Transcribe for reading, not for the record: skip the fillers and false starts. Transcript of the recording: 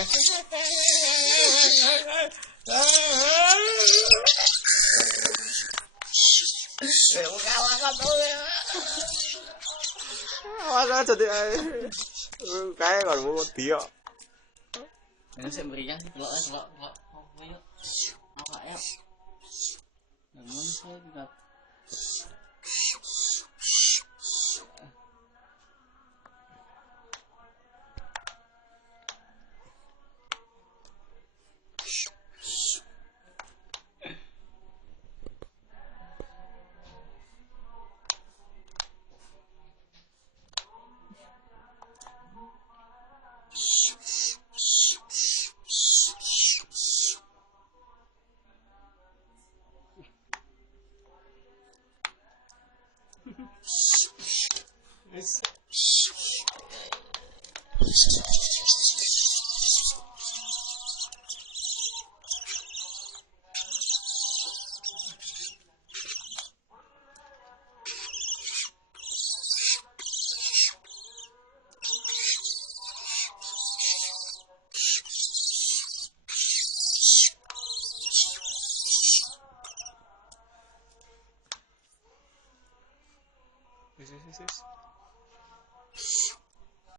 Kalah tuh ya. Masa jadi kayak kalau mau dia. Ini saya berikan selok. Oh, yuk. Awak ya. Namun saya juga Yes.